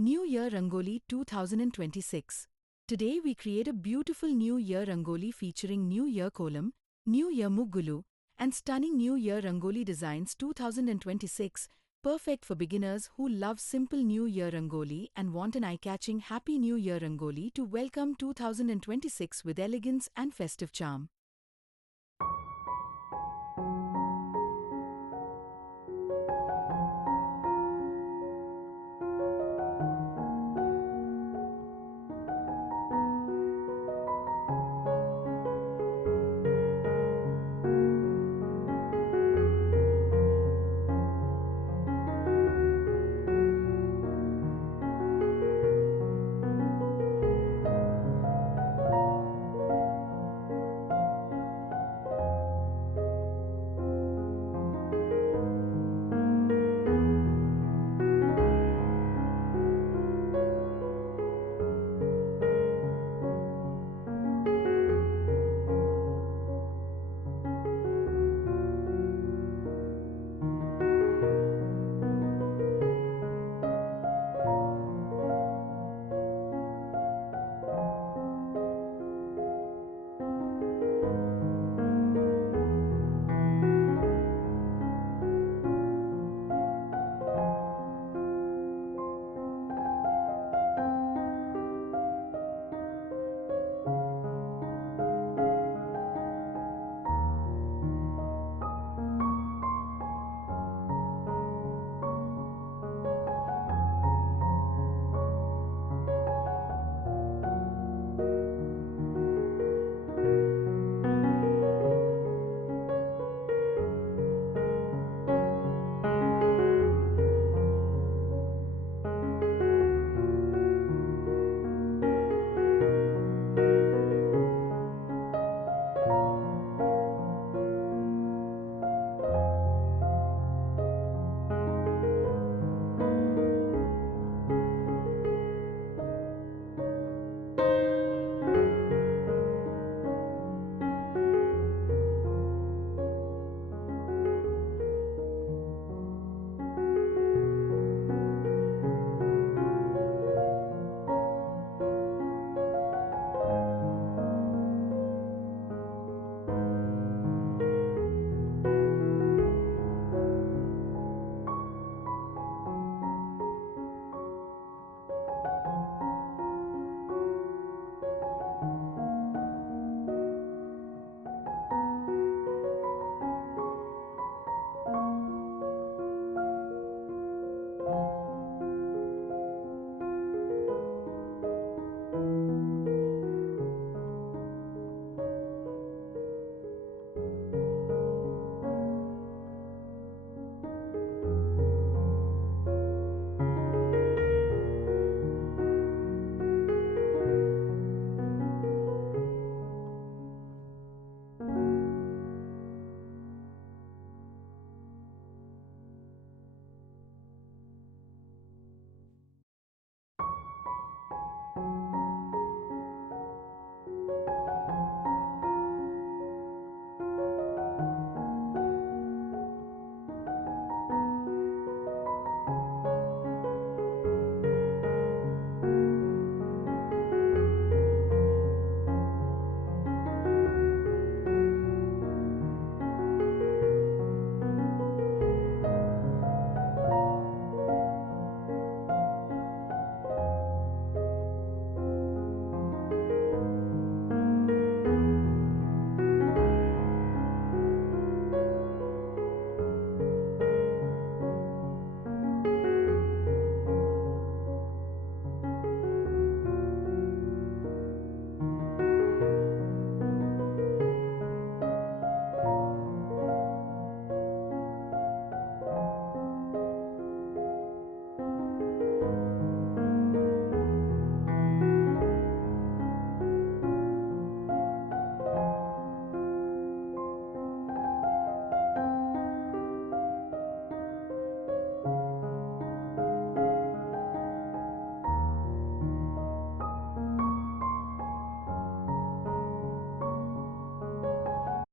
New Year Rangoli 2026. Today we create a beautiful New Year Rangoli featuring New Year Kolam, New Year Muggulu, and stunning New Year Rangoli designs 2026, perfect for beginners who love simple New Year Rangoli and want an eye-catching Happy New Year Rangoli to welcome 2026 with elegance and festive charm.